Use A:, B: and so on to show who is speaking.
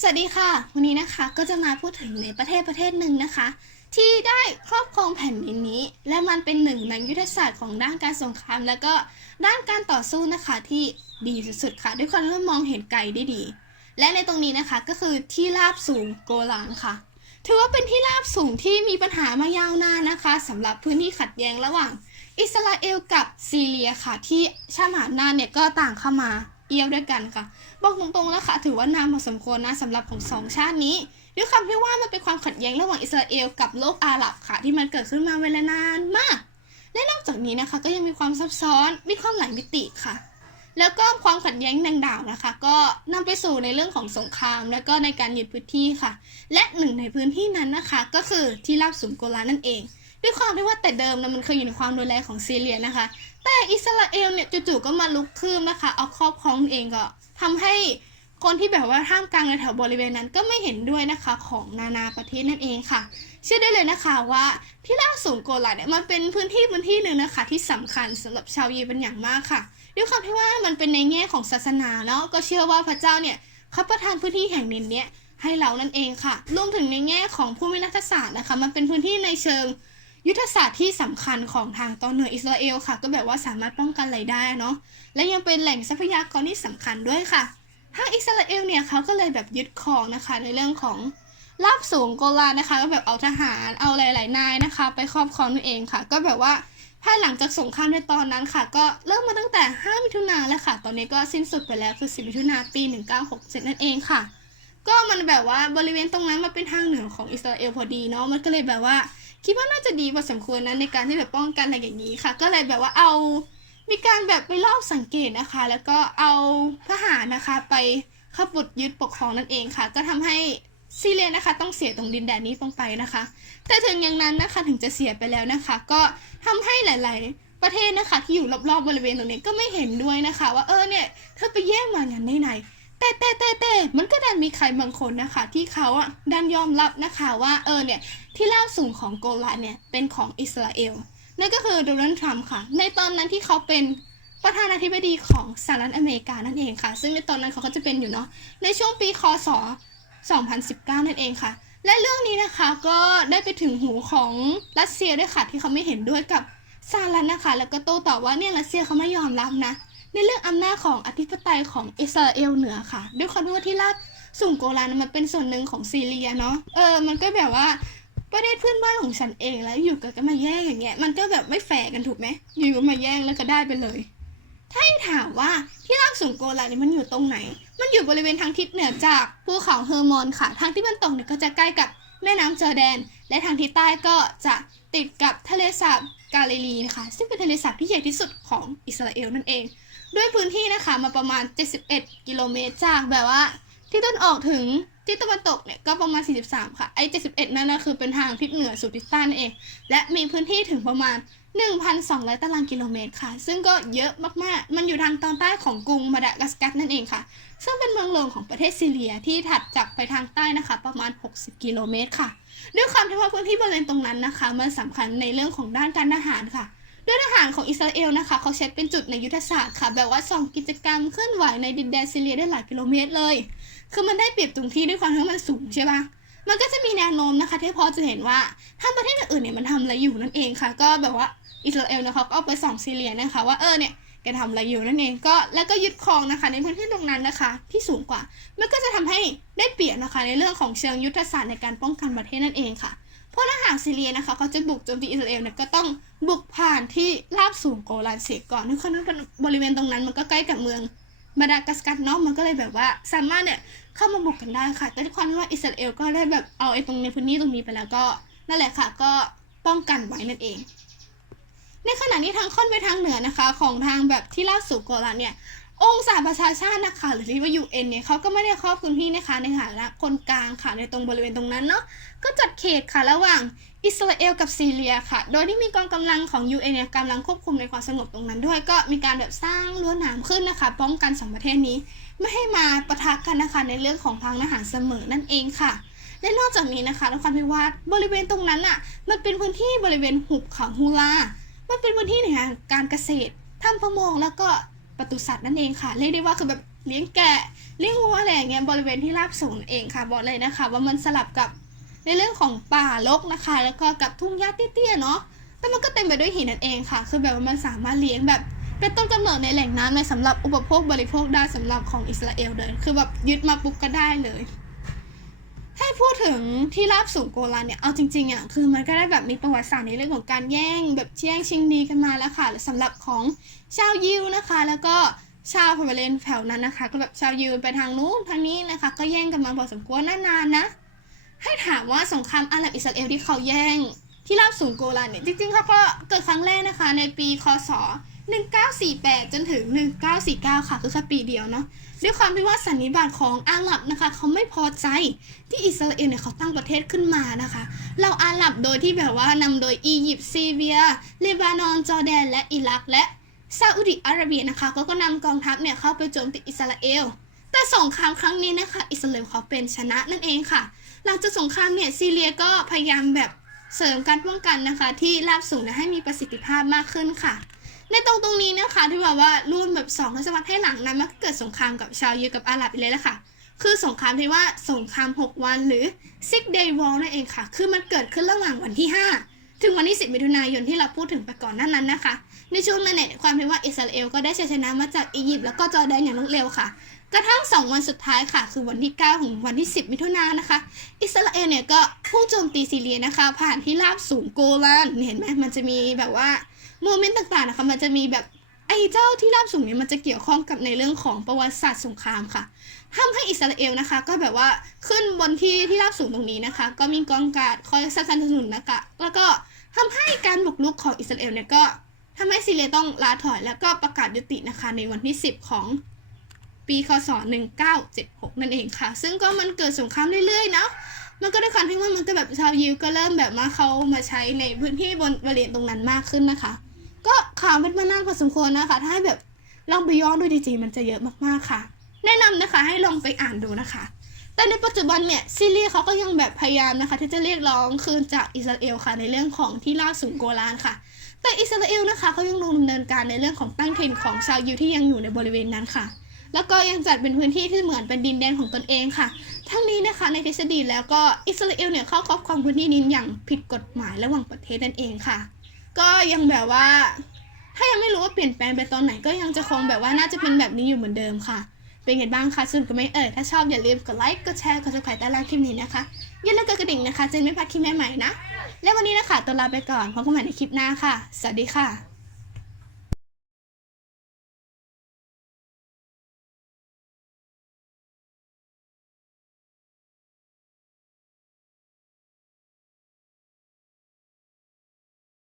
A: สวัสดีค่ะ วันนี้นะคะก็จะมาพูดถึงในประเทศประเทศหนึ่งนะคะ ที่ได้ครอบครองแผ่นดินนี้ และมันเป็นหนึ่งในยุทธศาสตร์ของด้านการสงคราม และก็ด้านการต่อสู้นะคะที่ดีสุดๆค่ะ ด้วยความที่มมองเห็นไกลได้ดี และในตรงนี้นะคะก็คือที่ราบสูงโกลานค่ะ ถือว่าเป็นที่ราบสูงที่มีปัญหามายาวนานนะคะสำหรับพื้นที่ขัดแย้งระหว่าง อิสราเอลกับซีเรียค่ะ ที่ชาติมหาอำนาจเนี่ยก็ต่างเข้ามา เอียวด้วยกันค่ะ บอกตรงๆแล้วค่ะ ถือว่านานพอสมควรนะสำหรับของสองชาตินี้ด้วยคำที่ว่ามันเป็นความขัดแย้งระหว่างอิสราเอลกับโลกอาหรับค่ะ ที่มันเกิดขึ้นมาเวลานานมาก และนอกจากนี้นะคะ ก็ยังมีความซับซ้อนมีความหลายมิติค่ะ แล้วก็ความขัดแย้งดังดาวนะคะ ก็นำไปสู่ในเรื่องของสงคราม และก็ในการยึดพื้นที่ค่ะ และหนึ่งในพื้นที่นั้นนะคะ ก็คือที่ราบสูงโกลานนั่นเอง ด้วยความที่ว่าแต่เดิมนะมันเคยอยู่ในความดูแลของซีเรียนะคะ แต่อิสราเอลเนี่ยจู่ๆก็มาลุกคืบนะคะ เอาครอบครองเองก็ทำให้คนที่แบบว่าท่ามกลางในแถวบริเวณนั้นก็ไม่เห็นด้วยนะคะของนานาประเทศนั่นเองค่ะ เชื่อได้เลยนะคะว่าที่ราสูงโกลาเนี่ยมันเป็นพื้นที่พื้นที่หนึ่งนะคะ ที่สำคัญสำหรับชาวยีเป็นอย่างมากค่ะด้วยความที่ว่ามันเป็นในแง่ของศาสนาเนาะก็เชื่อว่าพระเจ้าเนี่ยเขาประทานพื้นที่แห่งนี้เนี่ยให้เรานั่นเองค่ะรวมถึงในแง่ของภูมิรัฐศาสตร์นะคะ มันเป็นพื้นที่ในเชิง ยุทธศาสตร์ที่สำคัญของทางตอนเหนืออิสราเอลค่ะ ก็แบบว่าสามารถป้องกันอะไรได้เนาะและยังเป็นแหล่งทรัพยากรที่สำคัญด้วยค่ะทางอิสราเอลเนี่ยเขาก็เลยแบบยึดครองนะคะในเรื่องของราบสูงโกลานนะคะก็แบบเอาทหารเอาหลาย ๆ นายนะคะ ไปครอบครองนั่นเองค่ะ ก็แบบว่าภายหลังจากสงครามในตอนนั้นค่ะ ก็เริ่มมาตั้งแต่ 5 มิถุนาแล้วค่ะ ตอนนี้ก็สิ้นสุดไปแล้วคือ 10 มิถุนาปี 1967 นั่นเองค่ะ ก็มันแบบว่าบริเวณตรงนั้นมันเป็นทางเหนือของอิสราเอลพอดีเนาะมันก็เลยแบบว่า คิดว่าน่าจะดีพอสมควรนะในการที่แบบป้องกันอะไรอย่างนี้ค่ะ ก็เลยแบบว่าเอามีการแบบไปลอบสังเกตนะคะ แล้วก็เอาทหารนะคะ ไปขบุดยึดปกครองนั่นเองค่ะ ก็ทำให้ซีเรียนะคะ ต้องเสียตรงดินแดนนี้ลงไปนะคะ แต่ถึงอย่างนั้นนะคะถึงจะเสียไปแล้วนะคะ ก็ทำให้หลาย ๆ ประเทศนะคะ ที่อยู่รอบๆบริเวณตรงนี้ก็ไม่เห็นด้วยนะคะ ว่าเออเนี่ยเธอไปแย่งมาอย่างได้ไหน แต่แต่แต่แต่มันก็ดันมีใครบางคนนะคะ ที่เขาอะดันยอมรับนะคะว่าเออเนี่ยที่ราสูงของโกลาเนี่ยเป็นของอิสราเอลนั่นก็คือโดนัลด์ทรัมป์ค่ะ ในตอนนั้นที่เขาเป็นประธานาธิบดีของสหรัฐอเมริกานั่นเองค่ะ ซึ่งในตอนนั้นเขาก็จะเป็นอยู่เนาะในช่วงปีคศ 2019 นั่นเองค่ะ และเรื่องนี้นะคะก็ได้ไปถึงหูของรัสเซียด้วยค่ะที่เขาไม่เห็นด้วยกับสหรัฐนะคะ แล้วก็โต้ตอบว่าเนี่ยรัสเซียเขาไม่ยอมรับนะ ในเรื่องอำนาจของอธิปไตยของอิสราเอลเหนือค่ะ ด้วยความที่ว่าที่ราบสูงโกลานมันเป็นส่วนหนึ่งของซีเรียเนาะเออมันก็แบบว่าประเทศเพื่อนบ้านของฉันเองแล้วอยู่ก็มาแย่งอย่างเงี้ยมันก็แบบไม่แฟร์กันถูกไหมอยู่ก็มาแย่งแล้วก็ได้ไปเลย ถ้าให้ถามว่าที่ราบสูงโกลานเนี่ยมันอยู่ตรงไหน มันอยู่บริเวณทางทิศเหนือจากภูเขาเฮอร์มอนค่ะ ทางที่มันตกเนี่ยก็จะใกล้กับแม่น้ำจอแดน และทางทิศใต้ก็จะติดกับทะเลสาบกาลิลีนะคะซึ่งเป็นทะเลสาบที่ใหญ่ที่สุดของอิสราเอลนั่นเอง ด้วยพื้นที่นะคะมาประมาณ 71 กิโลเมตรจากแบบว่า ที่ต้นออกถึงที่ตะวันตกเนี่ยก็ประมาณ 43 ค่ะไอ้71 นั่นนะคือเป็นทางทิศเหนือสู่ทิศใต้นั่นเอง และมีพื้นที่ถึงประมาณ 1,200 ตารางกิโลเมตรค่ะ ซึ่งก็เยอะมากๆ มันอยู่ทางตอนใต้ของกรุงมาดากัสกัสนั่นเองค่ะ ซึ่งเป็นเมืองหลวงของประเทศซีเรียที่ถัดจากไปทางใต้นะคะ ประมาณ 60 กิโลเมตรค่ะ ด้วยความที่ว่าพื้นที่บริเวณตรงนั้นนะคะ มันสำคัญในเรื่องของด้านการทหารค่ะ ด้วยทหารของอิสราเอลนะคะ เขาใช้เป็นจุดในยุทธศาสตร์ค่ะ แบบว่าส่องกิจกรรมเคลื่อนไหวในดินแดนซีเรียได้หลายกิโลเมตรเลย คือมันได้เปรียบตรงที่ด้วยความที่มันสูงใช่ปะมันก็จะมีแนวโน้มนะคะ ที่พอจะเห็นว่าถ้าประเทศอื่นเนี่ยมันทำอะไรอยู่นั่นเองค่ะ ก็แบบว่าอิสราเอลนะคะก็เอาไปส่องซีเรียนะคะ ว่าเออเนี่ยแกทำอะไรอยู่นั่นเองก็แล้วก็ยึดครองนะคะ ในพื้นที่ตรงนั้นนะคะ ที่สูงกว่า มันก็จะทำให้ได้เปรียบนะคะ ในเรื่องของเชิงยุทธศาสตร์ในการป้องกันประเทศนั่นเองค่ะ พราะถ้าหากซีเรียนะคะเขาจะบุกโจมตีอิสราเอลเนี่ยก็ต้องบุกผ่านที่ราบสูงโกลานเสียก่อนซึ่งนั้นบริเวณตรงนั้นมันก็ใกล้กับเมืองมาดากัสกัสเนาะมันก็เลยแบบว่าสามารถเนี่ยเข้ามาบุกกันได้ค่ะ แต่ด้วยความที่ว่าอิสราเอลก็ได้แบบเอาไอ้ตรงในพื้นที่ตรงนี้ไปแล้วก็นั่นแหละค่ะก็ป้องกันไว้นั่นเอง ในขณะนี้ทางค่อนไปทางเหนือนะคะ ของทางแบบที่ราบสูงโกลานเนี่ย องค์สหประชาชาตินะคะหรือที่ว่า UN เนี่ยเขาก็ไม่ได้ครอบพื้นที่นะคะในฐานะคนกลางค่ะในตรงบริเวณตรงนั้นเนาะก็จัดเขตค่ะระหว่างอิสราเอลกับซีเรียค่ะ โดยที่มีกองกำลังของ UN เนี่ยกำลังควบคุมในความสงบตรงนั้นด้วย ก็มีการแบบสร้างรั้วหนามขึ้นนะคะ ป้องกันสองประเทศนี้ ไม่ให้มาปะทะกันนะคะในเรื่องของทางทหารเสมอนั่นเองค่ะและนอกจากนี้นะคะนครพิวาทบริเวณตรงนั้นอะ มันเป็นพื้นที่บริเวณหุบเขาฮูลา มันเป็นพื้นที่ในการเกษตรทำประมงแล้วก็ ปศุสัตว์นั่นเองค่ะ เรียกได้ว่าคือแบบเลี้ยงแกะเลี้ยงวัวอะไรอย่างเงี้ยบริเวณที่ราบสูงนั่นเองค่ะบอกเลยนะคะ ว่ามันสลับกับในเรื่องของป่ารกนะคะ แล้วก็กับทุ่งหญ้าเตี้ยๆเนาะแต่มันก็เต็มไปด้วยหินนั่นเองค่ะ คือแบบว่ามันสามารถเลี้ยงแบบเป็นต้นกำเนิดในแหล่งน้ำในสำหรับอุปโภคบริโภคได้สำหรับของอิสราเอลเลย คือแบบยึดมาปุ๊บก็ได้เลย ให้พูดถึงที่ราบสูงโกลันเนี่ย เอาจริงๆอะคือมันก็ได้แบบมีประวัติศาสตร์ในเรื่องของการแย่ง แบบแย่งชิงดีกันมาแล้วค่ะสำหรับของชาวยิวนะคะ แล้วก็ชาวพาเลนแถวนั้นนะคะ ก็แบบชาวยิวไปทางนู้นทางนี้นะคะ ก็แย่งกันมาพอสมควรนานๆนะ ให้ถามว่าสงครามอาหรับอิสราเอลที่เขาแย่ง ที่ราบสูงโกลานเนี่ยจริงๆเขาก็เกิดครั้งแรกนะคะ ในปีคศ1948 จนถึง 1949 ค่ะคือแค่ปีเดียวเนาะด้วยความที่ว่าสันนิบาตของอาหรับนะคะเขาไม่พอใจที่อิสราเอลเนี่ยเขาตั้งประเทศขึ้นมานะคะ เราอาหรับโดยที่แบบว่านำโดยอียิปต์ซีเรียเลบานอนจอร์แดน และอิรัก และซาอุดิอาระเบียนะคะก็ก็นำกองทัพเนี่ยเข้าไปโจมตีอิสราเอล แต่สงครามครั้งนี้นะคะ อิสราเอลเขาเป็นชนะนั่นเองค่ะ หลังจากสงครามเนี่ยซีเรียก็พยายามแบบ เสริมการป้องกันนะคะที่ราบสูงนะให้มีประสิทธิภาพมากขึ้นค่ะ ในตรงตรงนี้นะคะที่แบบว่าร่วมแบบสองทศวรรษให้หลังนั้นมันก็เกิดสงครามกับชาวยิวกับอาหรับไปเลยละค่ะ คือสงครามที่ว่าสงคราม 6 วันหรือ Six Day War นั่นเองค่ะ คือมันเกิดขึ้นระหว่างวันที่ 5 ถึงวันที่ 10 มิถุนายนที่เราพูดถึงไปก่อนนั้นนั้นนะคะ ในช่วงนั้นเนี่ยความที่ว่าอิสราเอลก็ได้ชัยชนะมาจากอียิปต์แล้วก็จอร์แดนอย่างรวดเร็วค่ะ กระทั่ง 2 วันสุดท้ายค่ะ คือวันที่ 9 ถึงวันที่ 10 มิถุนายนนะคะ อิสราเอลเนี่ยก็พุ่งโจมตีซีเรียนะคะ ผ่านที่ราบสูงโกลานเห็นไหมมันจะมีแบบว่าโมเมนต์ต่างๆนะคะ มันจะมีแบบไอ้เจ้าที่ราบสูงเนี่ยมันจะเกี่ยวข้องกับในเรื่องของประวัติศาสตร์สงครามค่ะทำให้อิสราเอลนะคะ ก็แบบว่าขึ้นบนที่ที่ราบสูงตรงนี้นะคะ ก็มีกองการดคอยสนับสนุนนะคะแล้วก็ทำให้การบุกรุกของอิสราเอลเนี่ยก็ทำให้ซีเรียต้องลาถอยแล้วก็ประกาศยุตินะคะในวันที่ 10 ของ ปีคศ 1976 นั่นเองค่ะ ซึ่งก็มันเกิดสงครามเรื่อยๆเนาะมันก็ด้วยความที่ว่ามันก็แบบชาวยิวก็เริ่มแบบมาเขามาใช้ในพื้นที่บนบริเวณตรงนั้นมากขึ้นนะคะ ก็ข่าวเป็นมานานพอสมควรนะคะ ถ้าให้แบบลองไปย้อนดูจริงๆมันจะเยอะมากๆค่ะ แนะนำนะคะให้ลองไปอ่านดูนะคะ แต่ในปัจจุบันเนี่ยซีรียเขาก็ยังแบบพยายามนะคะ ที่จะเรียกร้องคืนจากอิสราเอลค่ะ ในเรื่องของที่ล่าสูงโกลานค่ะ แต่อิสราเอลนะคะเขายังดำเนินการในเรื่องของตั้งถิ่นของชาวยิวที่ยังอยู่ในบริเวณนั้นค่ะ แล้วก็ยังจัดเป็นพื้นที่ที่เหมือนเป็นดินแดนของตนเองค่ะ ทั้งนี้นะคะในทฤษฎีแล้วก็อิสราเอลเนี่ยเข้าครอบครองพื้นที่นี้อย่างผิดกฎหมายระหว่างประเทศนั่นเองค่ะ ก็ยังแบบว่า ถ้ายังไม่รู้ว่าเปลี่ยนแปลงไปตอนไหนก็ยังจะคงแบบว่าน่าจะเป็นแบบนี้อยู่เหมือนเดิมค่ะ เป็นไงบ้างคะสนุกกันไหมเอ่ยถ้าชอบอย่าลืมกดไลค์กดแชร์กด subscribe ใต้ล่างคลิปนี้นะคะอย่าลืมกดกระดิ่งนะคะจะได้ไม่พลาดคลิปใหม่ๆนะและวันนี้นะคะตัวลาไปก่อนพบกันใหม่ในคลิปหน้าค่ะ สวัสดีค่ะ